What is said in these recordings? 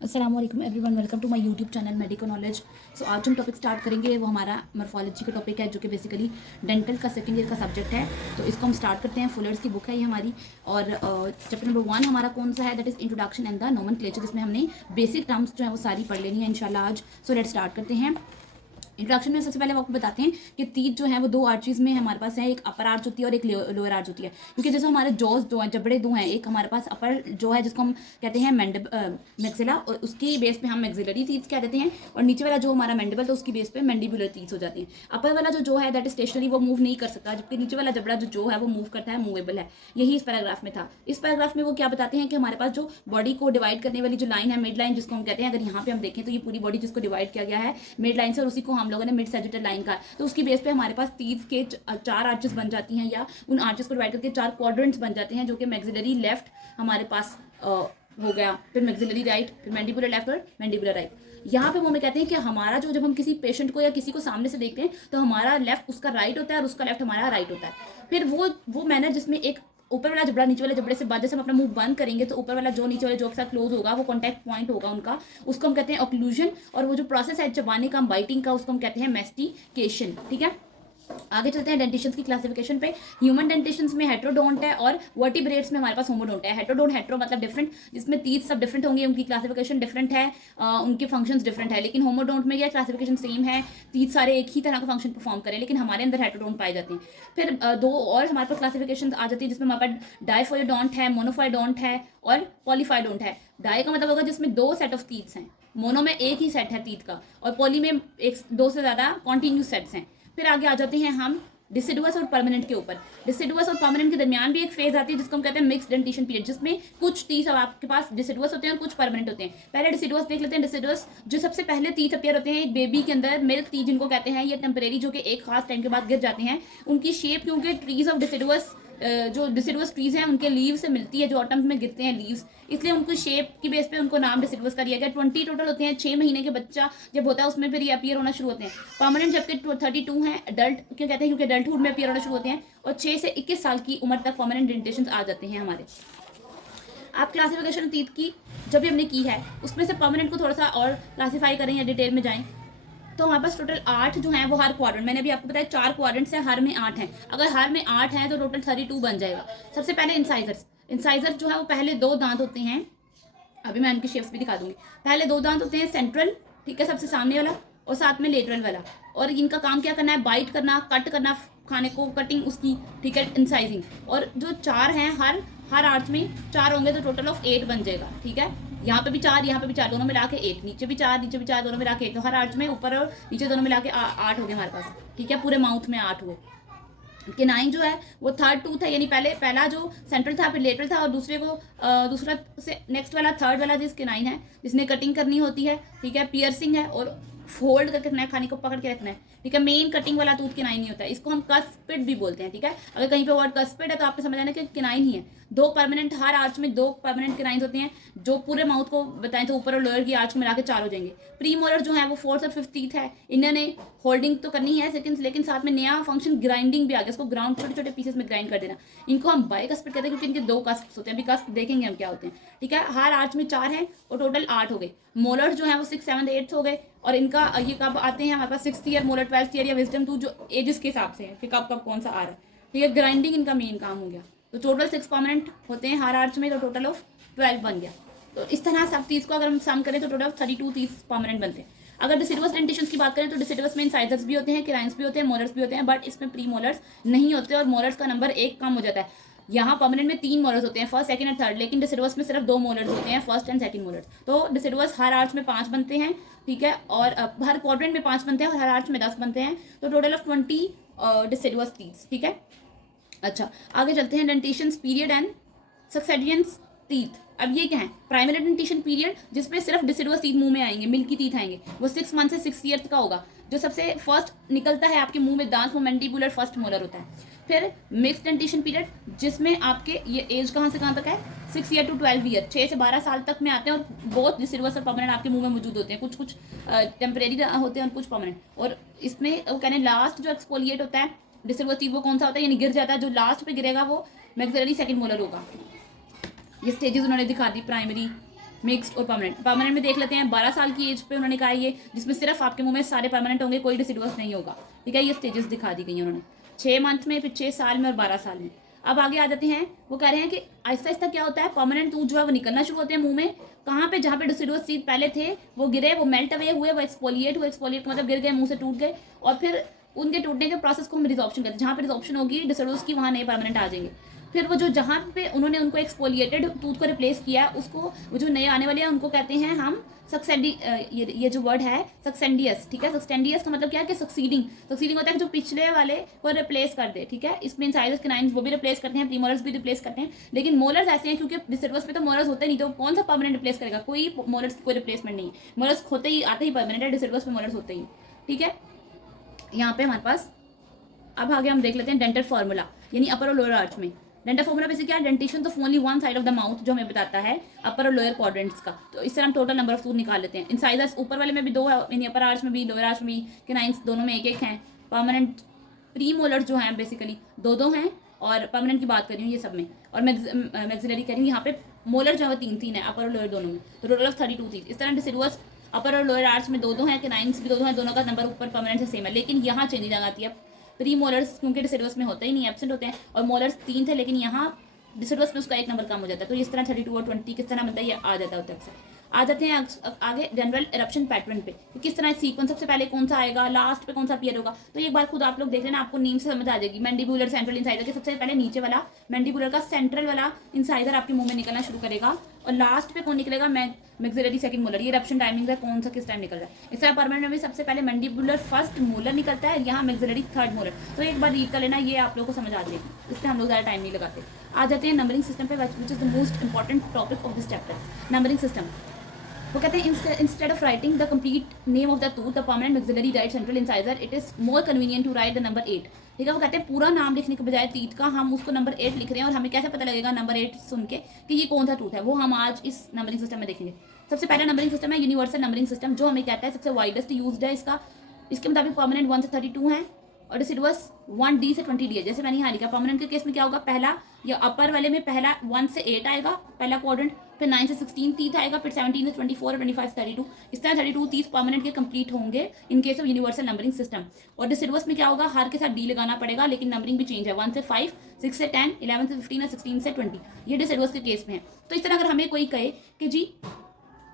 अस्सलाम वालेकुम everyone, welcome to my YouTube channel Medico Knowledge. So आज हम टॉपिक स्टार्ट करेंगे, वो हमारा मॉर्फोलॉजी का टॉपिक है जो कि बेसिकली डेंटल का सेकंड ईयर का सब्जेक्ट है। तो इसको हम स्टार्ट करते हैं। फुलर्स की बुक है ये हमारी, और चैप्टर नंबर 1 हमारा कौन सा है, that is introduction and the nomenclature, जिसमें हमने बेसिक टर्म्स जो है वो सारी पढ़ लेनी है इंशाल्लाह आज। सो लेट्स स्टार्ट करते हैं। इंट्रोडक्शन में सबसे पहले आपको बताते हैं कि टीथ जो है वो दो आर्चीज में हमारे पास है, एक अपर आर्च होती है और एक लोअर आर्च होती है। क्योंकि जैसे हमारे जॉज दो हैं, जबड़े दो हैं, एक हमारे पास अपर जो है जिसको हम कहते हैं मैक्सिला, और उसकी बेस पे हम मैक्सिलरी टीथ कह देते हैं, और नीचे वाला जो हमारा मैंडिबल तो उसकी बेस पे मैंडिबुलर टीथ हो जाती हैं। अपर वाला जो है दैट इज स्टेशनरी, वो मूव नहीं कर सकता, जबकि नीचे वाला जबड़ा जो है वो मूव करता है, मूवेबल है। यही इस पैराग्राफ में था। इस पैराग्राफ में वो क्या बताते हैं कि हमारे पास जो बॉडी को डिवाइड करने वाली जो लाइन है, मिड लाइन जिसको हम कहते हैं, अगर यहाँ पे हम देखें तो ये पूरी बॉडी जिसको डिवाइड किया गया है मिड लाइन से, और उसी को हम लोगों ने मिड सैजिटल लाइन का, तो उसकी बेस पे हमारे पास टीथ के चार आर्चेस बन जाती हैं, या उन आर्चेस को डिवाइड करके चार क्वाड्रेंट्स बन जाते हैं, जो कि मैक्सिलरी लेफ्ट हमारे पास हो गया, फिर मैक्सिलरी राइट, फिर मैंडिबुलर लेफ्ट और मैंडिबुलर राइट। यहाँ पे वो हमें कहते हैं कि हमारा जो, जब हम किसी पेशेंट को या किसी को सामने से देखते हैं तो हमारा लेफ्ट उसका राइट होता है और उसका लेफ्ट हमारा राइट होता है। फिर वो मैनर जिसमें एक ऊपर वाला जबड़ा नीचे वाले जबड़े से बाद जैसे हम अपना मुंह बंद करेंगे तो ऊपर वाला जो नीचे वाले जो के साथ क्लोज होगा वो कॉन्टैक्ट पॉइंट होगा उनका, उसको हम कहते हैं ऑक्लूजन। और वो जो प्रोसेस है चबाने का, बाइटिंग का, उसको हम कहते हैं मैस्टिकेशन। ठीक है, आगे चलते हैं डेंटिशंस की क्लासिफिकेशन पे। ह्यूमन डेंटिशंस में हेट्रोडोंट है और वर्टिब्रेट्स में हमारे पास होमोडोंट है। हेट्रोडोंट, हेट्रो मतलब डिफरेंट, जिसमें टीथ सब डिफरेंट होंगे, उनकी क्लासिफिकेशन डिफरेंट है, उनके फंक्शंस डिफरेंट है। लेकिन होमोडोंट में क्या क्लासिफिकेशन सेम है, टीथ सारे एक ही तरह का फंक्शन परफॉर्म करें, लेकिन हमारे अंदर हेट्रोडोंट पाए जाते हैं। फिर दो और हमारे पास क्लासिफिकेशन आ जाती है, जिसमें हमारे पास डायफोइडोंट है, मोनोफाइडोंट है और पॉलीफाइडोंट है। डाई का मतलब होगा जिसमें दो सेट ऑफ टीथ्स हैं, मोनो में एक ही सेट है टीथ का, और पॉली में एक दो से ज्यादा कॉन्टिन्यूस सेट्स हैं। फिर आगे आ जाते हैं हम डिसिडुअस और परमानेंट के ऊपर। डिसिडुअस और परमानेंट के दरमियान भी एक फेज आती है जिसको हम कहते हैं मिक्स डेंटिशन पीरियड, जिसमें कुछ टीथ आपके पास डिसिडुअस होते हैं और कुछ परमानेंट होते हैं। पहले डिसिडुअस देख लेते हैं। डिसिडुअस जो सबसे पहले टीथ अपीयर होते हैं एक बेबी के अंदर, मिल्क टीथ जिनको कहते हैं, ये टेम्परेरी जो कि एक खास टाइम के बाद गिर जाते हैं। उनकी शेप क्योंकि ट्रीज ऑफ डिसिडुअस, जो डिसिडुअस ट्रीज हैं उनके लीव से मिलती है, जो ऑटम्स में गिरते हैं लीव्स, इसलिए उनको शेप की बेस पे उनको नाम डिसिडुअस का दिया गया। 20 टोटल होते हैं। 6 महीने के बच्चा जब होता है उसमें फिर ये अपीयर होना शुरू होते हैं। परमानेंट जबकि 32 हैं। अडल्ट क्यों कहते हैं, क्योंकि अडल्टहुड में अपीयर होना शुरू होते हैं, और 6 से 21 साल की उम्र तक परमानेंट डेंटेशन आ जाते हैं हमारे। आप क्लासिफिकेशन टीथ की जब भी हमने की है, उसमें से परमानेंट को थोड़ा सा और क्लासीफाई करें या डिटेल में जाएं, तो हमारे पास टोटल 8 जो है वो हर क्वाड्रेंट, मैंने अभी आपको बताया 4 क्वाड्रेंट्स हैं, हर में 8 हैं। अगर हर में 8 हैं तो टोटल 32 बन जाएगा। सबसे पहले इंसाइजर्स। इंसाइजर जो है वो पहले 2 दांत होते हैं, अभी मैं उनकी शेप्स भी दिखा दूंगी। पहले 2 दांत होते हैं सेंट्रल, ठीक है, सबसे सामने वाला, और साथ में लेटरल वाला, और इनका काम क्या करना है, बाइट करना, कट करना खाने को, कटिंग उसकी, ठीक है, इंसाइजिंग। और जो 4 हैं हर आर्च में 4 होंगे तो टोटल ऑफ 8 बन जाएगा। ठीक है, यहाँ पे भी 4, यहाँ पे भी 4, दोनों मिला के 8, नीचे भी 4, नीचे भी 4, दोनों मिला के 8, तो हर आर्च में ऊपर और नीचे दोनों मिला के 8 हो गए हमारे पास। ठीक है, पूरे माउथ में 8 हुए। केनाइन जो है वो थर्ड टूथ है, यानी पहला जो सेंट्रल था फिर लेटरल था, और दूसरा से नेक्स्ट वाला थर्ड वाला जिस केनाइन है, जिसने कटिंग करनी होती है, ठीक है, पियर्सिंग है और फोल्ड करके रखना है, खाने को पकड़ के रखना है। ठीक है, मेन कटिंग वाला टूथ केनाइन नहीं होता है, इसको हम कस्पिड भी बोलते हैं। ठीक है, अगर कहीं पे वर्ड कस्पिड है तो आपको समझ आना कि केनाइन ही है। 2 परमानेंट, हर आर्च में 2 परमानेंट केनाइन होते हैं, जो पूरे माउथ को बताएं तो ऊपर और लोअर की आर्च को मिला के 4 हो जाएंगे। प्री मोलर जो है वो 4th और 5th टीथ है, इन्होंने होल्डिंग तो करनी है लेकिन साथ में नया फंक्शन ग्राइंडिंग भी आ गया, इसको ग्राउंड छोटे छोटे पीसेस में ग्राइंड कर देना। इनको हम बाइकस्पिड कहते हैं क्योंकि इनके 2 कस्प होते हैं, अभी कस्प देखेंगे हम क्या होते हैं। ठीक है, हर आर्च में 4 है और टोटल 8 हो गए। मोलर जो है वो 6, 7, 8 हो गए, और इनका ये कब आते हैं हमारे पास, 6th year molar, 12th year या विजडम टूथ, जो एजेस के हिसाब से है कि कब कौन सा आ रहा है। ठीक है, ग्राइंडिंग इनका मेन काम हो गया। तो टोटल 6 परमानेंट होते हैं हर आर्च में, तो टोटल ऑफ 12 बन गया। तो इस तरह सब तीस को अगर हम सम करें तो टोटल ऑफ 32 तीस परमानेंट बनते हैं। अगर डिसिडुअस डेंटिशन की बात करें तो डिसिडुअस में इंसाइजर्स भी होते हैं, केनाइन्स भी होते हैं, मोलर्स भी होते हैं, बट इसमें प्री मोलर्स नहीं होते और मोलर्स का नंबर 1 कम हो जाता है। यहाँ परमानेंट में 3 मोलर्स होते हैं, फर्स्ट, सेकंड और थर्ड, लेकिन डिसिडुअस में सिर्फ 2 मोलर्स होते हैं, फर्स्ट एंड सेकंड मोलर्स। तो डिसिडुअस हर आर्च में 5 बनते हैं, ठीक है, और हर क्वाड्रेंट में 5 बनते हैं और हर आर्च में 10 बनते हैं, तो टोटल ऑफ 20 डिसिडुअस टीथ। ठीक है, अच्छा आगे चलते हैं, डेंटेशन पीरियड एंड सक्सेडियंस टीथ। अब ये क्या है, प्राइमरी डेंटेशन पीरियड जिसमें सिर्फ डिसिडुअस टीथ मुंह में आएंगे, मिल्की टीथ आएंगे, वो 6 मंथ से 6 ईयर का होगा। जो सबसे फर्स्ट निकलता है आपके मुंह में दांत, वो मैंडिबुलर फर्स्ट मोलर होता है। फिर मिक्स डेंटेशन पीरियड जिसमें आपके ये एज कहाँ से कहाँ तक है, 6 ईयर टू 12 ईयर, 6 से 12 साल तक में आते हैं, और बहुत डिसिडुअस और परमानेंट आपके मुंह में मौजूद होते हैं, कुछ टेम्परेरी होते हैं और कुछ परमानेंट। और इसमें वो कहने लास्ट जो एक्सफोलिएट होता है डिसिडुअस टीथ, वो कौन सा होता है, यानी गिर जाता है, जो लास्ट पे गिरेगा वो मैक्सिलरी सेकंड मोलर होगा। ये स्टेजेस उन्होंने दिखा दी, प्राइमरी, मिक्स्ड और परमानेंट। परमानेंट में देख लेते हैं 12 साल की एज पे उन्होंने कहा ये, जिसमें सिर्फ आपके मुंह में सारे परमानेंट होंगे, कोई डिसिडुअस नहीं होगा, ठीक है। ये स्टेजेस दिखा दी गई हैं उन्होंने, 6 मंथ में, फिर 6 साल में और 12 साल में। अब आगे आ जाते हैं, वो कह रहे हैं कि आहिस्ता आहिस्ता क्या होता है, परमानेंट टूथ जो है वो निकलना शुरू होते हैं मुंह में। कहाँ पे, जहाँ पे डिसिडुअस टीथ पहले थे वो गिरे, वो मेल्ट अवे हुए, वो एक्सपोलिएट हुए, एक्सपोलिएट मतलब गिर गए, मुंह से टूट गए, और फिर उनके टूटने के प्रोसेस को हम रिजॉर्प्शन कहते हैं। जहाँ पे रिजॉर्प्शन होगी डिसिडुअस की, वहाँ नए परमानेंट आ जाएंगे। फिर वो जो जहाँ पे उन्होंने उनको एक्सपोलिएटेड टूथ को रिप्लेस किया है, उसको वो जो नए आने वाले हैं उनको कहते हैं हम सक्सेंडी, ये जो वर्ड है सक्सेंडियस, ठीक है। सक्सेंडियस का मतलब क्या है कि सक्सीडिंग, सक्सीडिंग होता है कि जो पिछले वाले को रिप्लेस कर दे, ठीक है। इसमें इंसाइजर्स कैनाइन्स वो भी रिप्लेस करते हैं, प्रीमोलर्स भी रिप्लेस करते हैं, लेकिन मोलर्स ऐसे हैं क्योंकि डिसिडुअस में तो मोलर्स होते नहीं, तो कौन सा परमानेंट रिप्लेस करेगा, कोई मोलर्स कोई रिप्लेसमेंट नहीं है। मोलर्स होते ही आते ही परमानेंट है, डिसिडुअस में मोलर्स होते ही, ठीक है। यहाँ पे हमारे पास अब आगे हम देख लेते हैं डेंटल फार्मूला, यानी अपर और लोअर आर्च में। डेंटल फार्मूला बेसिक क्या है, dentition of only one side of the mouth, जो हमें बताता है अपर और लोअर क्वाड्रेंट्स का। तो इस तरह हम टोटल नंबर ऑफ टूथ निकाल लेते हैं। इंसाइजर्स ऊपर वाले में भी 2 है, यानी अपर आर्च में भी, लोअर आर्च में भी, कैनाइन्स दोनों में 1-1 हैं। परमानेंट प्री मोलर जो हैं बेसिकली 2-2 हैं, और परमानेंट की बात कर रही हूँ ये सब में, और मैक्सिलरी कह रही हूँ यहाँ पे मोलर जो है वो 3-3 है अपर और लोअर दोनों में, तो टोटल ऑफ 32 थी। इस तरह डिसिडुअस अपर और लोअर आर्च में 2-2 हैं, कैनाइन्स भी 2-2 हैं, दोनों का नंबर ऊपर परमानेंट से सेम है, लेकिन यहाँ चेंजिंग आ जाती है। प्री मोलर्स क्योंकि डिसिडुअस में होते ही नहीं, एब्सेंट होते हैं, और मोलर्स 3 थे, लेकिन यहाँ डिसिडुअस में उसका 1 नंबर कम हो जाता है। तो इस तरह 32 और 20 किस तरह बनता है, ये आ जाता है अक्सर। आ जाते हैं आगे जनरल इरप्शन पैटर्न पे, कि किस तरह सीक्वेंस सबसे पहले कौन सा आएगा, लास्ट पे कौन सा अपीयर होगा। तो एक बार खुद आप लोग देख लेना, आपको नेम से समझ आ जाएगी। मैंडिबुलर सेंट्रल इंसाइजर के सबसे पहले नीचे वाला मैंडिबुलर का सेंट्रल वाला इंसाइजर आपके मुंह में निकलना शुरू करेगा, और लास्ट पे कौन निकलेगा, मैक्सिलरी सेकंड मोलर। ये इरप्शन टाइमिंग है, कौन सा किस टाइम निकल रहा है। इस तरह परमानेंट में भी सबसे पहले मैंडिबुलर फर्स्ट मोलर निकलता है, यहाँ मैक्सिलरी थर्ड मोलर। तो एक बार रीड कर लेना, ये आप लोगों को समझ आ जाएगी, इस पर हम लोग ज़्यादा टाइम नहीं लगाते। आ जाते हैं नंबरिंग सिस्टम पे, which is the most important topic of this chapter, numbering system. वो कहते हैं instead of writing the complete name of the tooth, the permanent maxillary right central incisor, it is more convenient to write the number 8, ठीक है। वो कहते हैं पूरा नाम लिखने के बजाय टीथ का हम उसको नंबर 8 लिख रहे हैं, और हमें कैसे पता लगेगा नंबर 8 सुन के कि ये कौन सा टूथ है, वो हम आज इस नंबरिंग सिस्टम में देखेंगे। सबसे पहला नंबरिंग सिस्टम है यूनिवर्सल नंबरिंग सिस्टम, जो हमें कहता है सबसे वाइडेस्ट यूज्ड है इसका। इसके मुताबिक परमानेंट 1 से 32 है, और डिसिडुअस 1D से 20D है। जैसे मैंने यहाँ लिखा, परमानेंट के केस में क्या होगा, पहला या अपर वाले में पहला 1 से 8 आएगा पहला क्वाड्रेंट, फिर 9 से 16 टीथ आएगा, फिर 17 से 24 और 25 से 32। इस तरह 32 टीथ परमानेंट के कंप्लीट होंगे in case of universal numbering system. और डिसिडुअस में क्या होगा, हर के साथ D लगाना पड़ेगा, लेकिन नंबरिंग भी चेंज है, 1 से 5, 6 से 10, 11 से 15 और 16 से 20। ये डिसिडुअस के केस में है। तो इस तरह अगर हमें कोई कहे कि जी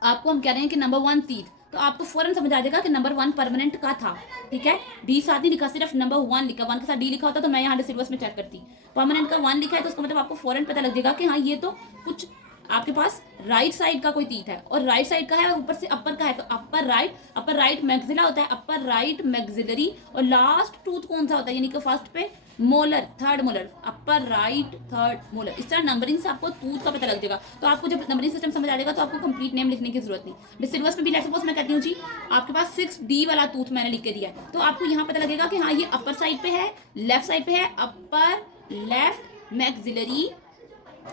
आपको हम कह रहे हैं कि नंबर 1 टीथ, तो आपको फौरन समझ आ जाएगा कि नंबर 1 परमानेंट का था, ठीक है। डी साथ नहीं लिखा, सिर्फ नंबर 1 लिखा, 1 के साथ डी लिखा होता तो मैं यहाँ डिसिडुअस में चेक करती। परमानेंट का 1 लिखा है तो उसका मतलब आपको फौरन पता लग जाएगा कि हाँ ये तो कुछ आपके पास राइट साइड का कोई टीथ है, और राइट साइड का है, और ऊपर से अपर का है, तो अपर राइट मैक्सिला होता है, अपर राइट मैक्सिलरी, और लास्ट टूथ कौन सा होता है, यानी कि फर्स्ट पे molar, third molar, upper right third molar. इस तरह नंबरिंग से आपको टूथ का पता लग जाएगा। तो आपको जब नंबरिंग सिस्टम समझ आ जाएगा तो आपको कंप्लीट नेम लिखने की जरूरत नहीं। डिसिडुअस में भी लेट्स सपोज मैं कहती हूँ जी आपके पास 6D वाला टूथ मैंने लिख के दिया है, तो आपको यहाँ पता लगेगा कि हाँ ये अपर साइड पे है, लेफ्ट साइड पे है, upper left maxillary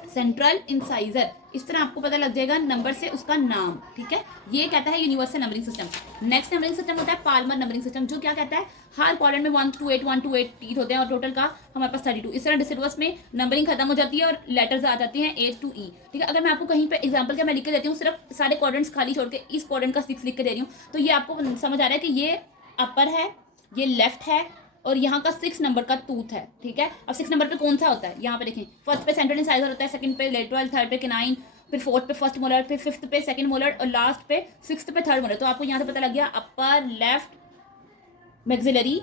central incisor. इस तरह आपको पता लग जाएगा नंबर से उसका नाम, ठीक है। ये कहता है universal numbering system. Next numbering system होता है पाल्मर नंबरिंग सिस्टम, जो क्या कहता है हर क्वाड्रेंट में 1 to 8 टीथ होते हैं, और टोटल का हमारे पास 32। इस तरह डिसिडुअस में नंबरिंग खत्म हो जाती है और लेटर्स आ जाती हैं A to E, ठीक है। अगर मैं आपको कहीं पे एग्जांपल क्या मैं लिख के देती हूँ, सिर्फ सारे क्वाड्रेंट्स खाली छोड़ के इस क्वाड्रेंट का 6 लिख के दे रही हूँ, तो ये आपको समझ आ रहा है कि ये अपर है, ये लेफ्ट है, और यहाँ का 6 नंबर का टूथ है, ठीक है। अब 6 नंबर पे कौन सा होता है, यहाँ पे देखें, फर्स्ट पे सेंट्रल इंसाइजर होता है, सेकंड पे लेटरल, थर्ड पे कैनाइन, फिर फोर्थ पे फर्स्ट मोलर, फिर फिफ्थ पे सेकंड मोलर, और लास्ट पे सिक्स्थ पे थर्ड मोलर। तो आपको यहाँ से पता लग गया upper left maxillary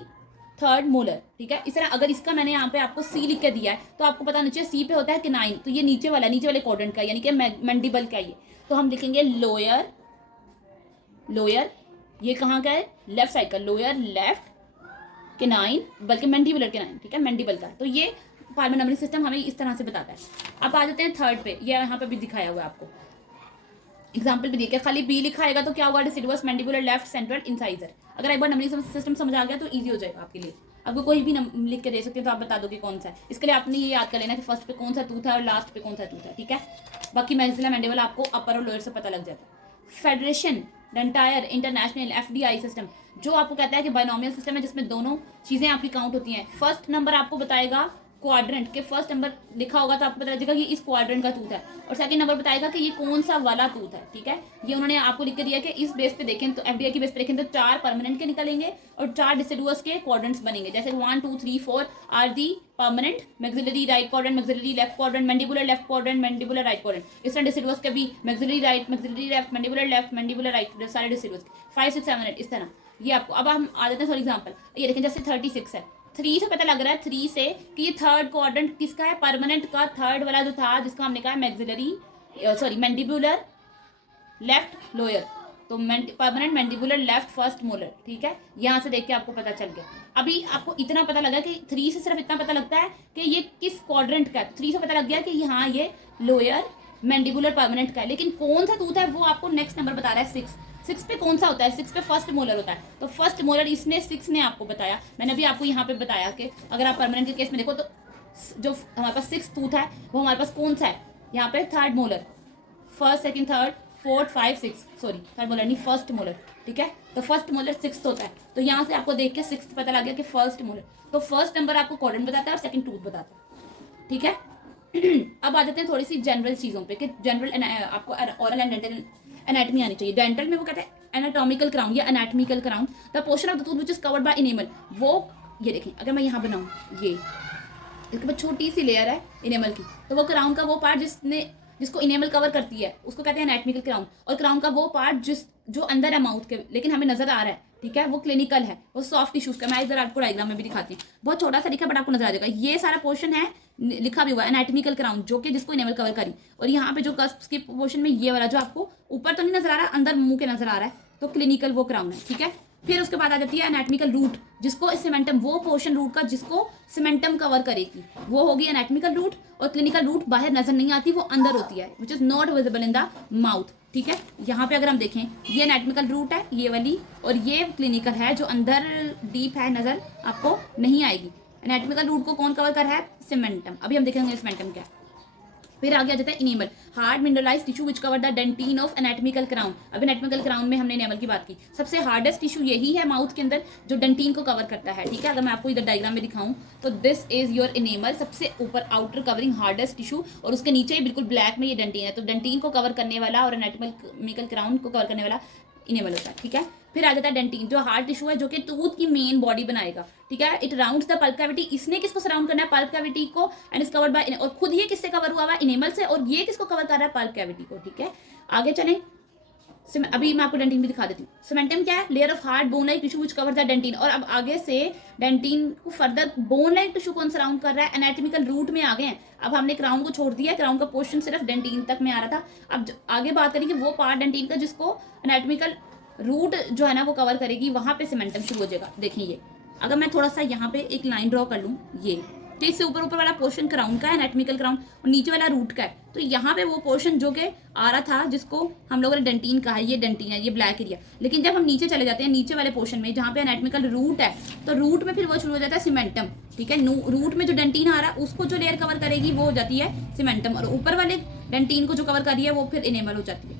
third molar, ठीक है। इस तरह अगर इसका मैंने यहाँ पे आपको C लिख के दिया है, तो आपको पता नीचे C पे होता है कैनाइन, तो ये नीचे वाले क्वाड्रेंट का, यानी कि मैंडिबल का ये। तो हम लिखेंगे लोअर, ये कहाँ का है, लेफ्ट साइड का, लोअर लेफ्ट कैनाइन, बल्कि मैंडिबुलर कैनाइन, ठीक है, मैंडिबल का। तो ये पाल्मर नंबरिंग सिस्टम हमें इस तरह से बताता है। अब आ जाते हैं थर्ड पे, ये यहाँ पे भी दिखाया हुआ है आपको, एग्जाम्पल भी देखिए, खाली B लिखा आएगा तो क्या होगा, डिसिडुअस मैंडिबुलर लेफ्ट सेंट्रल इंसाइजर। अगर एक बार नंबरिंग सिस्टम समझ आ गया तो ईजी हो जाएगा आपके लिए। आपको कोई भी लिख के दे सकते हैं तो आप बता दो कि कौन सा है। इसके लिए आपने ये याद कर लेना कि फर्स्ट पे कौन सा टूथ है और लास्ट पे कौन सा टूथ है, ठीक है। बाकी मैक्सिला मैंडिबल आपको अपर और लोअर से पता लग जाता है। फेडरेशन डेंटायर इंटरनेशनल FDI सिस्टम, जो आपको कहता है कि बाइनोमियल सिस्टम है जिसमें दोनों चीज़ें आपकी काउंट होती हैं। फर्स्ट नंबर आपको बताएगा क्वाड्रेंट के फर्स्ट नंबर लिखा होगा तो आपको पता लगेगा कि इस क्वाड्रेंट का टूथ है, और सेकंड नंबर बताएगा कि ये कौन सा वाला टूथ है, ठीक है। ये उन्होंने आपको लिख के दिया कि इस बेस पे देखें तो एफडीआई की बेस पे देखें तो 4 परमानेंट के निकलेंगे और 4 डिसिडुअस के क्वाड्रेंट्स बनेंगे, जैसे 1 2 3 4 are the permanent, maxillary right quadrant, maxillary left quadrant, mandibular left quadrant, mandibular right quadrant. इस तरह डिसिडुअस के भी maxillary right, maxillary left, mandibular left, mandibular right, सारे डिसिडुअस 5 6 7 8 इस तरह ये आपको। अब हम आ जाते हैं फॉर एग्जांपल, ये देखें जैसे 36 है, 3 से पता लग रहा है 3 से कि ये थर्ड क्वाड्रेंट किसका है, परमानेंट का थर्ड वाला जो था जिसका हमने कहा maxillary sorry mandibular left lower, तो permanent mandibular left first molar, ठीक है। यहाँ से देख के आपको पता चल गया। अभी आपको इतना पता लगा कि 3 से सिर्फ इतना पता लगता है कि ये किस क्वाड्रेंट का है, 3 से पता लग गया कि हाँ ये लोअर मैंडिबुलर परमानेंट का है, लेकिन कौन सा टूथ है वो आपको नेक्स्ट नंबर बता रहा है 6। 6 पे कौन सा होता है, 6 पे फर्स्ट मोलर होता है, तो फर्स्ट मोलर इसने 6 ने आपको बताया। मैंने अभी आपको यहाँ पे बताया कि अगर आप परमानेंट के केस में देखो तो जो हमारे पास 6 टूथ है वो हमारे पास कौन सा है, यहाँ पे third molar, first second third fourth 5 6 sorry third molar नहीं फर्स्ट मोलर, ठीक है। तो फर्स्ट मोलर 6 होता है, तो यहाँ से आपको देख के 6 पता लग गया कि फर्स्ट मोलर, तो फर्स्ट नंबर आपको क्वाड्रेंट बताता है और सेकंड टूथ बताता है, ठीक है। अब आ जाते हैं थोड़ी सी जनरल चीज़ों पे कि जनरल आपको ओरल एंड डेंटल एनाटमी आनी चाहिए। डेंटल में वो कहते हैं एनाटॉमिकल क्राउन या anatomical crown, the portion of the tooth which is covered by enamel. वो ये देखें, अगर मैं यहाँ बनाऊँ ये इसके बाद छोटी सी लेयर है इनेमल की, तो वो क्राउन का वो पार्ट जिसको इनेमल कवर करती है उसको कहते हैं एनाटमिकल क्राउन, और क्राउन का वो पार्ट जो अंदर है माउथ के लेकिन हमें नजर आ रहा है, ठीक है, वो क्लिनिकल है, वो सॉफ्ट टिश्यूज का। मैं इधर आपको डायग्राम में भी दिखाती हूँ, बहुत छोटा सा लिखा बट आपको नजर आ जाएगा। ये सारा पोर्शन है लिखा भी हुआ एनाटमिकल क्राउन जो कि जिसको इनेमल कवर करी, और यहाँ पे जो कस्प के पोर्शन में ये वाला जो आपको ऊपर तो नहीं नजर आ रहा, अंदर मुंह के नजर आ रहा है, तो क्लिनिकल वो क्राउन है, ठीक है। फिर उसके बाद आ जाती है एनाटमिकल रूट, जिसको सीमेंटम, वो पोर्शन रूट का जिसको सीमेंटम कवर करेगी, वो होगी एनाटमिकल रूट। और क्लिनिकल रूट बाहर नजर नहीं आती, वो अंदर होती है, which is not visible in the mouth, ठीक है। यहाँ पे अगर हम देखें ये एनाटमिकल रूट है ये वाली, और ये क्लिनिकल है जो अंदर डीप है, नजर आपको नहीं आएगी। एनाटमिकल रूट को कौन कवर कर रहा है, सीमेंटम। अभी हम देखेंगे सीमेंटम क्या है। फिर आगे आ जाता है enamel, hard mineralise tissue which cover the dentin of anatomical crown. अब एनाटमिकल क्राउन में हमने इनेमल की बात की, सबसे हार्डेस्ट टिश्यू यही है माउथ के अंदर जो डेंटिन को कवर करता है, ठीक है। अगर मैं आपको इधर डायग्राम में दिखाऊं तो दिस इज योर इनेमल, सबसे ऊपर आउटर कवरिंग हार्डेस्ट टिश्यू, और उसके नीचे ही बिल्कुल ब्लैक में ये डेंटिन है, तो डेंटिन को कवर करने वाला और एनाटमिकल क्राउन को कवर करने वाला इनेमल होता है, ठीक है। फिर आ जाता है डेंटिन जो हार्ड टिश्यू है जो कि टूथ की मेन बॉडी बनाएगा, ठीक है। It rounds the pulp cavity, इसने किसको सराउंड करना है, पल्प कैविटी को, एंड इज कवर्ड बाय, और खुद ये किससे कवर हुआ हुआ है, इनेमल से, और ये किसको कवर कर रहा है, पल्प कैविटी को, ठीक है। आगे चलें, अभी मैं आपको डेंटिन भी दिखा देती हूँ। सीमेंटम क्या है, layer of hard bone like tissue which cover the dentin, और अब आगे से डेंटिन को फर्दर बोन लाइक टिश्यू कौन सराउंड कर रहा है, एनाटमिकल रूट में आ गए हैं। अब हमने क्राउन को छोड़ दिया, क्राउन का पोर्शन सिर्फ डेंटिन तक में आ रहा था। अब आगे बात करेंगे वो पार्ट डेंटिन का जिसको एनाटमिकल रूट जो है ना वो कवर करेगी, वहां पे सीमेंटम शुरू हो जाएगा। देखिए ये अगर मैं थोड़ा सा यहाँ पे एक लाइन ड्रॉ कर लूँ, ये तो इससे ऊपर वाला पोर्शन क्राउन का है, एनाटमिकल क्राउन, और नीचे वाला रूट का है, तो यहाँ पे वो पोर्शन जो कि आ रहा था जिसको हम लोगों ने डेंटिन कहा है, ये डेंटिन है, ये ब्लैक एरिया। लेकिन जब हम नीचे चले जाते हैं नीचे वाले पोर्शन में जहाँ पे एनाटमिकल रूट है, तो रूट में फिर वो शुरू हो जाता है सीमेंटम, ठीक है। रूट में जो डेंटिन आ रहा है उसको जो लेयर कवर करेगी वो हो जाती है सीमेंटम, और ऊपर वाले डेंटिन को जो कवर कर रही है वो फिर इनेमल हो जाती है।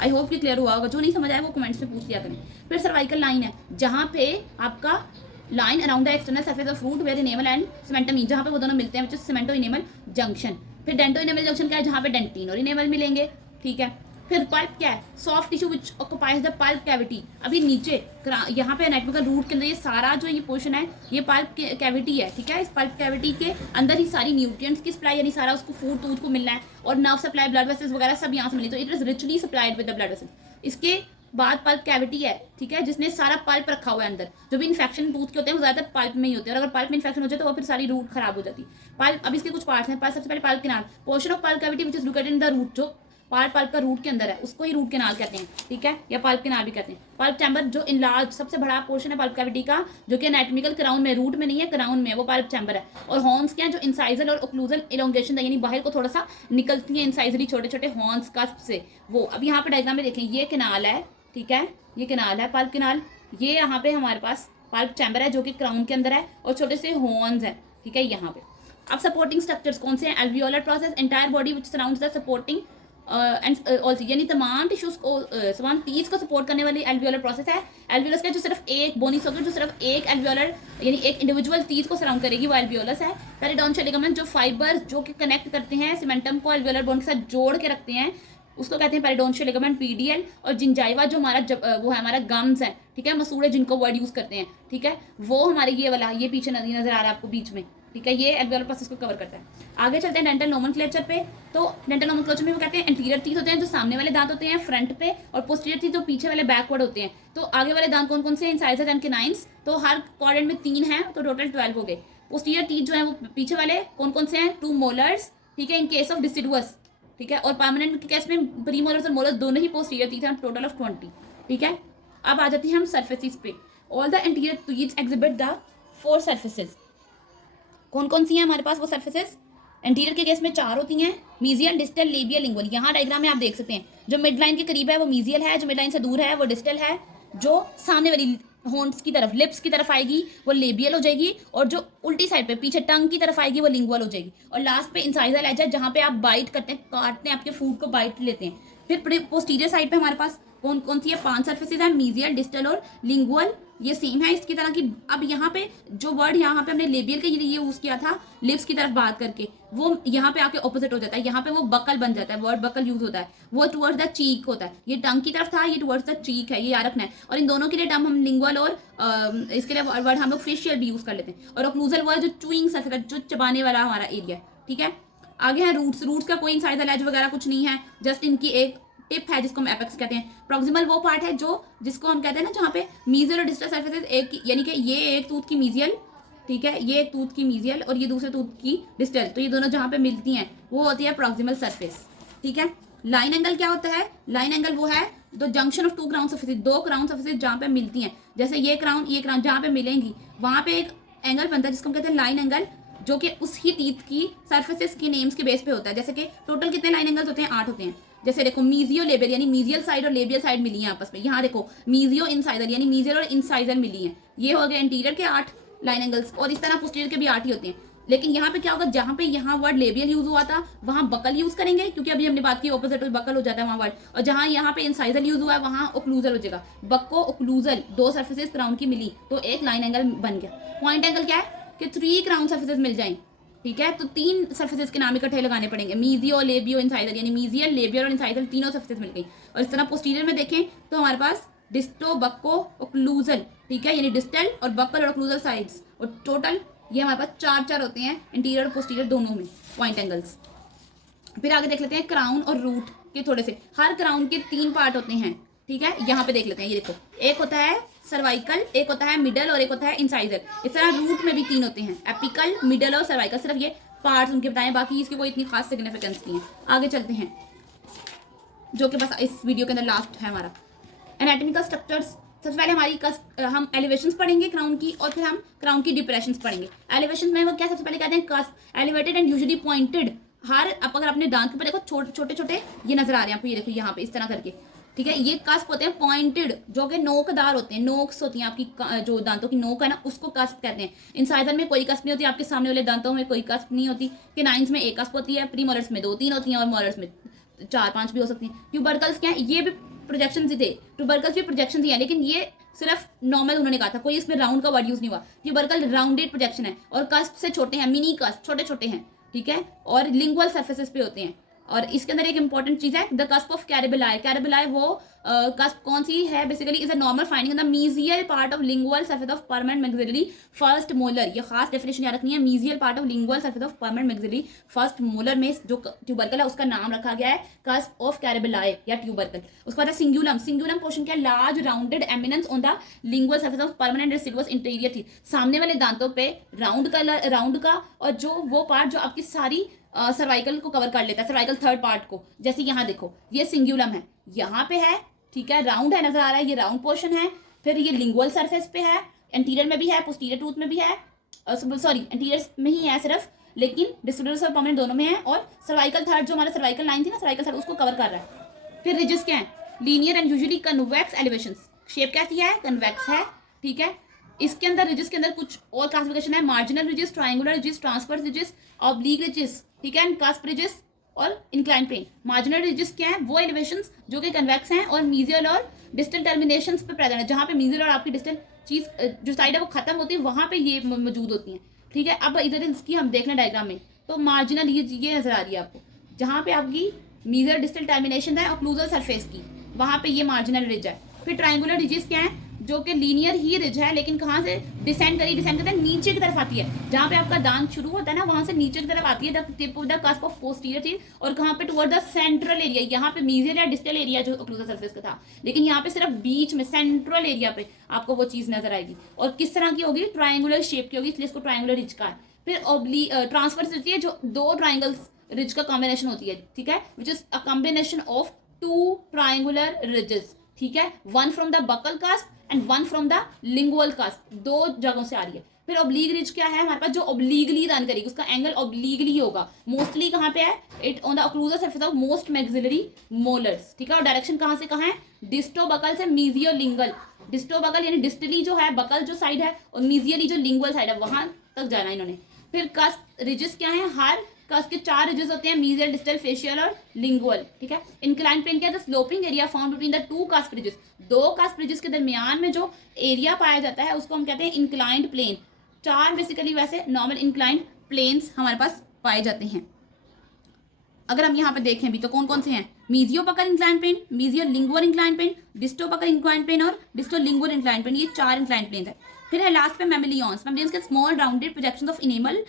आई होप कि क्लियर हुआ होगा, जो नहीं समझ आया वो कमेंट्स में पूछ लिया करें। फिर सर्वाइकल लाइन है जहाँ पे आपका line around the external surface of root where enamel and cementum, जहाँ पे वो दोनों मिलते हैं, which is cemento enamel junction. फिर डेंटो इनेमल जंक्शन क्या है, जहाँ पे डेंटिन और इनेमल मिलेंगे, ठीक है। फिर पल्प क्या है, soft tissue which occupies the pulp cavity. अभी नीचे यहाँ पे एनाटमिकल रूट के अंदर ये सारा जो ये पोर्शन है ये पल्प कैविटी है, ठीक है। इस पल्प कैविटी के अंदर ही सारी न्यूट्रिएंट्स की सप्लाई, यानी सारा उसको फूड टूथ को मिलना है, और नर्व सप्लाई, ब्लड वेसल्स वगैरह सब यहाँ से मिले, तो it is richly supplied with the blood vessels. इसके बाद पल्प कैविटी है, ठीक है, जिसने सारा पल्प रखा हुआ है अंदर। जो भी इन्फेक्शन टूथ के होते हैं वो ज्यादातर पल्प में ही होते हैं, और अगर पल्प में इन्फेक्शन हो जाए तो वो फिर सारी रूट खराब हो जाती है। पल्प, अब इसके कुछ पार्ट्स हैं। सबसे पहले pulp canal, portion of pulp cavity which is located in the root, जो पार्ट पल्प का रूट के अंदर है उसको ही रूट कैनाल कहते हैं, ठीक है, या पल्प कैनाल भी कहते हैं। पल्प चैम्बर जो इनलार्ज सबसे बड़ा पोर्शन है पल्प कैविटी का, जो कि एनाटमिकल क्राउन में, रूट में नहीं है, क्राउन में, वो पल्प चैम्बर है। और हॉर्न्स क्या है, जो इंसाइजल और ओक्लूजल इलोंगेशन, यानी बाहर को थोड़ा सा निकलती है इंसाइजली छोटे छोटे हॉर्न्स का से वो। अब यहाँ पे डायग्राम में देखें, ये कैनाल है, ठीक है, ये कैनाल है पल्प कैनाल, ये यहाँ पे हमारे पास पल्प चैम्बर है जो कि क्राउन के अंदर है, और छोटे से हॉर्न्स है, ठीक है, यहाँ पे। अब सपोर्टिंग स्ट्रक्चर्स कौन से हैं, alveolar process, entire body which surrounds the supporting and also यानी तमाम टिश्यूज को तमाम टीथ को सपोर्ट करने वाली एल्वियोलर प्रोसेस है। एल्वियोलस का जो सिर्फ एक बोनी सॉकेट जो सिर्फ एक एल्वियोलर यानी एक इंडिविजुअल टीथ को सराउंड करेगी वो एल्वियोलस है। पेरिडोन्शियल लिगामेंट जो फाइबर जो कि कनेक्ट करते हैं सीमेंटम को एल्वियोलर बोन के साथ जोड़ के रखते हैं उसको कहते हैं पेरिडोन्शियल लिगामेंट पीडीएल। और जिंजाइवा जो हमारा वो है हमारा गम्स है, ठीक है, मसूड़े जिनको वर्ड यूज करते हैं, ठीक है, वो हमारे ये वाला ये पीछे नजर आ रहा है आपको बीच में, ठीक है, ये एल्वियोलर प्रोसेस को कवर करता है। आगे चलते हैं डेंटल नोमेनक्लेचर पे। तो डेंटल नोमेनक्लेचर में वो कहते हैं एंटीरियर टीथ होते हैं जो सामने वाले दांत होते हैं फ्रंट पे, और पोस्टीरियर टीथ जो पीछे वाले बैकवर्ड होते हैं। तो आगे वाले दांत कौन कौन से, इंसाइजर्स एंड कैनाइन्स। तो हर क्वाड्रेंट में 3 हैं तो टोटल 12 हो गए। पोस्टीरियर टीथ जो है वो पीछे वाले कौन कौन से हैं, 2 मोलर्स, ठीक है, इन केस ऑफ डिसिडुअस, ठीक है, और परमानेंट के केस में प्रीमोलर्स और मोलर्स दोनों ही पोस्टीरियर टीथ हैं, टोटल ऑफ 20, ठीक है। अब आ जाते हैं हम सर्फेसिस पे। All the anterior teeth exhibit the 4 surfaces. कौन कौन सी हैं हमारे पास वो सर्फेसेस, एंटीरियर के केस में 4 होती हैं, मीजियल, डिस्टल, लेबियल, लिंगुअल। यहाँ डायग्राम में आप देख सकते हैं जो मिड लाइन के करीब है वो मीजियल है, जो मिड लाइन से दूर है वो डिस्टल है, जो सामने वाली होंट्स की तरफ लिप्स की तरफ आएगी वो लेबियल हो जाएगी, और जो उल्टी साइड पे पीछे टंग की तरफ आएगी वो लिंगुअल हो जाएगी, और लास्ट पे इंसाइजल एज है जहाँ पे आप बाइट करते हैं, काटते हैं, आपके फूड को बाइट लेते हैं। फिर पोस्टीरियर साइड पे हमारे पास कौन कौन सी है, 5 सर्फेसेज है, मीजियल, डिस्टल और लिंगुअल, ये सेम है इसकी तरह की। अब यहाँ पे जो वर्ड यहाँ पे हमने लेबियल के लिए यूज किया था लिप्स की तरफ बात करके, वो यहाँ पे आके ऑपोजिट हो जाता है, यहाँ पे वो बकल बन जाता है, वर्ड बकल यूज होता है, वो टुवर्ड्स द चीक होता है, ये टंग की तरफ था, ये टुवर्ड्स द चीक है, ये याद रखना है। और इन दोनों के लिए टर्म हम लिंगुअल और इसके लिए वर्ड हम लोग फेशियल भी यूज कर लेते हैं। और ओक्लूजल वर्ड जो चूइंग सर्फेस जो चबाने वाला हमारा एरिया, ठीक है। आगे है रूट्स। रूट्स का कोई इंसाइजल एज वगैरह कुछ नहीं है, जस्ट इनकी एक टिप है जिसको हम एपेक्स कहते हैं। प्रॉक्सिमल वो पार्ट है जो जिसको हम कहते हैं ना जहाँ पे मीजियल और डिस्टल सर्फेसेस एक, यानी कि ये एक टूथ की मीजियल, ठीक है, ये एक टूथ की मीजियल और ये दूसरे टूथ की डिस्टल, तो ये दोनों जहाँ पे मिलती हैं वो होती है प्रॉक्सिमल सर्फेस, ठीक है। लाइन एंगल क्या होता है, लाइन एंगल वो है the junction of 2 crown surfaces, 2 crown surfaces जहाँ पे मिलती हैं, जैसे ये क्राउन जहाँ पे मिलेंगी वहाँ पे एक एंगल बनता है जिसको हम कहते हैं लाइन एंगल, जो कि उसी टीथ की सर्फेसेस की नेम्स के बेस पे होता है। जैसे कि टोटल कितने लाइन एंगल्स होते हैं, 8 होते हैं। जैसे देखो मीजियो लेबियल यानी मीजियल साइड और लेबियल साइड मिली है आपस में, यहाँ देखो मीजियो इंसाइजर यानी मीजियल और इंसाइजर मिली है, ये हो गए इंटीरियर के 8 लाइन एंगल्स, और इस तरह पोस्टीरियर के भी 8 ही होते हैं। लेकिन यहाँ पे क्या होगा, जहाँ पे यहाँ वर्ड लेबियल यूज हुआ था वहाँ बकल यूज करेंगे, क्योंकि अभी हमने बात की ऑपोजिट बकल हो जाता है वहाँ वर्ड, और जहाँ यहाँ पे इंसाइजल यूज हुआ है वहाँ ओक्लूजल हो जाएगा। बक्को ओक्लूजल 2 सर्फेसेस क्राउन की मिली तो एक लाइन एंगल बन गया। पॉइंट एंगल क्या है कि 3 क्राउन सर्फेसेस मिल जाएंगे, ठीक है, तो 3 सर्फेसेस के नाम इकट्ठे लगाने पड़ेंगे, मीजियो, लेबियो, इंसाइजल, यानी मीजियल, लेबियल और इंसाइजल तीनों सर्फेसेस मिल गई। और इस तरह पोस्टीरियर में देखें तो हमारे पास डिस्टो, बक्को, ओक्लूजल, ठीक है, यानी डिस्टल और बक्कल और ओक्लूजल साइड्स, और टोटल ये हमारे पास 4 होते हैं इंटीरियर और पोस्टीरियर दोनों में पॉइंट एंगल्स। फिर आगे देख लेते हैं क्राउन और रूट के थोड़े से। हर क्राउन के 3 पार्ट होते हैं, ठीक है, यहाँ पे देख लेते हैं, ये देखो, एक होता है सर्वाइकल, एक होता है मिडल और एक होता है इंसाइजर। इस तरह रूट में भी 3 होते हैं, एपिकल, मिडल और सर्वाइकल, सिर्फ ये पार्ट्स उनके बताएं, बाकी इसकी कोई इतनी खास सिग्निफिकेंस नहीं है। आगे चलते हैं जो कि बस इस वीडियो के अंदर लास्ट है हमारा एनाटॉमिकल स्ट्रक्चर्स। सबसे पहले हमारी हम एलिवेशंस पढ़ेंगे क्राउन की, और फिर हम क्राउन की डिप्रेशंस पढ़ेंगे। एलिवेशन में वो क्या सबसे पहले कहते हैं cusp, elevated and usually pointed. हर आप अगर अपने दांत के ऊपर देखो छोटे छोटे ये नजर आ रहे हैं आपको, ये देखो यहाँ पे इस तरह करके, ठीक है, ये कस्प होते हैं पॉइंटेड, जो कि नोकदार होते हैं, नोक्स होती हैं आपकी जो दांतों की नोक है ना, उसको कस्प कहते हैं। इंसाइजर में कोई कस्प नहीं होती, आपके सामने वाले दांतों में कोई कस्प नहीं होती। केनाइन्स में 1 कस्प होती है, प्रीमोलर्स में 2-3 होती हैं, और मोलर्स में 4-5 भी हो सकती हैं। ट्यूबरकल्स क्या है, ये भी प्रोजेक्शन ही थे, ट्यूबरकल्स भी प्रोजेक्शन ही है, लेकिन ये सिर्फ नॉर्मल उन्होंने कहा था, कोई इसमें राउंड का वर्ड यूज नहीं हुआ। ट्यूबरकल राउंडेड प्रोजेक्शन है, और कस्प से छोटे हैं, मिनी कस्प छोटे छोटे हैं, ठीक है, और लिंगुअल सर्फेसेस पे होते हैं। और इसके अंदर एक इंपॉर्टेंट चीज है द कस्प ऑफ कैरेबिलाई। कैरेबिलाई वो कस्प कौन सी है, basically is a normal finding in the mesial part of lingual surface of permanent maxillary first molar. ये खास डेफिनेशन याद रखनी है, mesial part of lingual surface of permanent maxillary first molar में जो ट्यूबरकल है उसका नाम रखा गया है कस्प ऑफ कैरेबिलाई या ट्यूबरकल। उसके बाद सिंगुलम। सिंगुलम पोर्शन क्या, large rounded eminence on the lingual surface of permanent deciduous interior थी, सामने वाले दांतों पे राउंड का, और जो वो पार्ट जो आपकी सारी सर्वाइकल को कवर कर लेता है, सर्वाइकल थर्ड पार्ट को। जैसे यहाँ देखो ये सिंगुलम है, यहाँ पे है, ठीक है, राउंड है, नजर आ रहा है, ये राउंड पोर्शन है। फिर ये लिंगुअल सरफेस पे है, एंटीरियर में भी है, पोस्टीरियर टूथ में भी है, सॉरी एंटीरियर में ही है सिर्फ, लेकिन डिस्ट्रीब्यूटर और परमानेंट दोनों में है। और सर्वाइकल थर्ड जो हमारा सर्वाइकल लाइन थी ना, सर्वाइकल थर्ड उसको कवर कर रहा है। फिर रिजेस क्या है, linear and usually convex elevations. Shape कैसी है, कन्वेक्स है, ठीक है। इसके अंदर रिजेस के अंदर कुछ और क्लासिफिकेशन है, marginal ridges, triangular ridges, transverse ridges, oblique ridges, ठीक है, एंड कस्प रिजेस और इंक्लाइन प्लेन। मार्जिनल रिजेस क्या है, वो एलिवेशंस जो कि कन्वेक्स हैं और मीजियल और डिस्टल टर्मिनेशंस पे प्रेजेंट है, जहाँ पे मीजियल और आपकी डिस्टल चीज जो साइड है वो खत्म होती है, वहां पे ये मौजूद होती हैं। ठीक है, अब इधर इसकी हम देख लें डायग्राम में, तो मार्जिनल ये नजर आ रही है आपको, जहाँ पे आपकी मीजल डिस्टल टर्मिनेशन है ऑक्लूजल सरफेस की, वहां पे ये मार्जिनल रिज है। फिर ट्रायंगुलर रिजेस क्या है, जो कि लीनियर ही रिज है, लेकिन कहाँ से डिसेंड करते हैं, नीचे की तरफ आती है, जहाँ पे आपका दांत शुरू होता है ना, वहां से नीचे की तरफ आती है, the tip of the cusp of posterior teeth, और कहाँ पे टुवर्ड द सेंट्रल एरिया, यहाँ पे मीजियल या डिस्टल एरिया जो ओक्लूजल सरफेस का था, लेकिन यहाँ पे सिर्फ बीच में सेंट्रल एरिया पे आपको वो चीज नजर आएगी। और किस तरह की होगी, ट्रायंगुलर शेप की होगी, इसलिए इसको ट्रायंगुलर रिज का है। फिर ट्रांसफर्स होती है, जो दो ट्राइंगल्स रिज का कॉम्बिनेशन होती है, ठीक है, which is a combination of two triangular ridges, ठीक है, one from the buccal cusp and one from the lingual cusp, दो जगहों से आ रही है। फिर ऑब्लीग रिज क्या है हमारे पास, जो ऑब्लीगली रन करेगी, उसका एंगल ऑब्लीगली होगा, मोस्टली कहाँ पे है, it on the occlusal surface of most maxillary molars, ठीक है, और डायरेक्शन कहाँ से कहाँ है, डिस्टो बकल से मीजियोलिंगल, डिस्टो बकल यानी डिस्टली जो है बकल जो साइड है, और मीजियली जो लिंगुअल साइड है, वहां तक जाना इन्होंने। फिर कस्ट रिजेस क्या है, हर कस्ट के 4 रिजेस होते हैं, मीजियल, डिस्टल, फेशियल और लिंगुअल, ठीक है। इंक्लाइन प्लेन क्या है, the sloping area found between the two cusp ब्रिजेस, दो कास्ट ब्रिजेस के दरमियान में जो एरिया पाया जाता है उसको हम कहते हैं इंक्लाइंड प्लेन। 4 बेसिकली वैसे नॉर्मल इंक्लाइंड प्लेन्स हमारे पास पाए जाते हैं। अगर हम यहाँ पे देखें भी तो कौन कौन से हैं, mesiobuccal incline plane, mesio lingual incline plane, distobuccal incline plane और डिस्टो लिंगुअल इंक्लाइन प्लेन, ये 4 इंक्लाइन प्लेन है। फिर है लास्ट पे मेमिलियंस, मेमिलियंस के small rounded projections of enamel,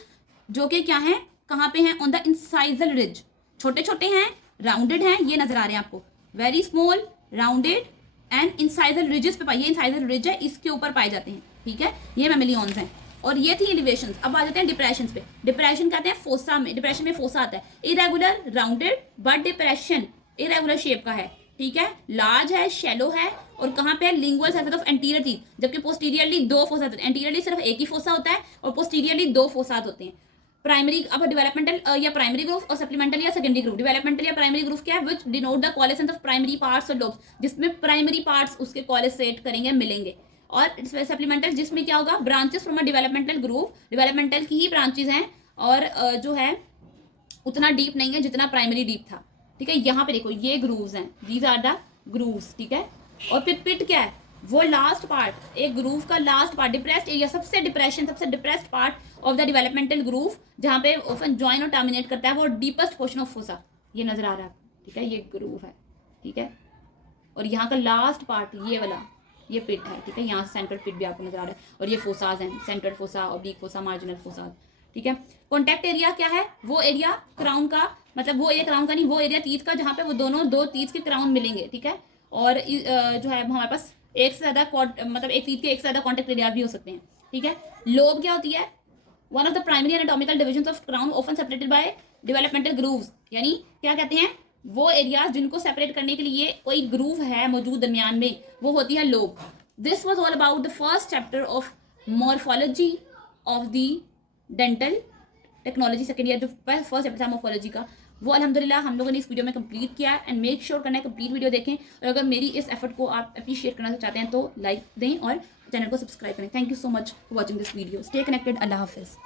जो कि क्या है, कहाँ पे हैं, ऑन द इंसाइजल रिज, छोटे छोटे हैं, राउंडेड हैं, ये नजर आ रहे हैं आपको, very small, rounded and incisal ridges पे पाए, ये इंसाइजल रिज है, इसके ऊपर पाए जाते हैं, ठीक है, ये मेमिलियंस हैं। और ये थी एलिवेशंस। अब आ जाते हैं डिप्रेशन पे। डिप्रेशन कहते हैं फोसा में, डिप्रेशन में फोसा आता है, irregular, rounded, but depression irregular shape का है, ठीक है, लार्ज है, शैलो है, और कहाँ पे है, lingual surface of anterior teeth, जबकि पोस्टीरियरली 2 फोसा होते हैं, एंटीरियरली सिर्फ एक ही फोसा होता है और पोस्टीरियरली 2 फोसात होते हैं। प्राइमरी, अब डेवलपमेंटल या प्राइमरी ग्रूव और सप्लीमेंटल या सेकेंडरी ग्रूव। डेवलपमेंटल या प्राइमरी ग्रूव क्या है, which denote the coalescence of primary parts और लोब्स, जिसमें प्राइमरी पार्ट्स उसके कोलेसेट करेंगे, मिलेंगे। और सप्लीमेंटल जिसमें क्या होगा, branches from a developmental groove, developmental की ही ब्रांचेस हैं, और जो है उतना डीप नहीं है जितना प्राइमरी डीप था, ठीक है। यहाँ पे देखो ये ग्रूव्स हैं, दीज आर द ग्रूव्स, ठीक है। और फिर पिट क्या है, वो लास्ट पार्ट, एक ग्रूव का लास्ट पार्ट, डिप्रेस्ड एरिया, सबसे depressed part of the developmental groove, जहाँ पे ऑफन ज्वाइन और टर्मिनेट करता है, वो डीपेस्ट पोर्शन ऑफ फोसा, ये नजर आ रहा है, ठीक है, ये ग्रूव है, ठीक है। और यहाँ का लास्ट पार्ट ये वाला, ये पिट है, ठीक है, यहाँ से सेंट्रल पिट भी आपको नजर आ रहा है, और ये फोसाज हैं, central fossa, oblique fossa, marginal fossae, ठीक है। कॉन्टैक्ट एरिया क्या है, वो एरिया क्राउन का, मतलब वो एरिया क्राउन का नहीं, वो एरिया टीथ का, जहाँ पे वो दो टीथ के क्राउन मिलेंगे, ठीक है। और जो है हमारे पास एक से ज्यादा, मतलब एक टीथ के एक से ज्यादा कॉन्टैक्ट एरिया भी हो सकते हैं, ठीक है। लोब क्या होती है, one of the primary anatomical divisions of crown, often separated by developmental grooves, यानी क्या कहते हैं, वो एरियाज जिनको सेपरेट करने के लिए कोई ग्रूव है मौजूद दरमियान में, वो होती है lobe. This was all about the first chapter of morphology of the dental technology, second year, जो फर्स्ट चैप्टर था मॉर्फोलॉजी का, वो अल्हम्दुलिल्लाह हम लोगों ने इस वीडियो में कंप्लीट किया है। एंड मेक श्योर करना है कंप्लीट वीडियो देखें, और अगर मेरी इस एफर्ट को आप अप्रिशिएट करना चाहते हैं तो लाइक दें और चैनल को सब्सक्राइब करें। Thank you so much for watching this video. Stay connected. अल्लाह हाफिज़।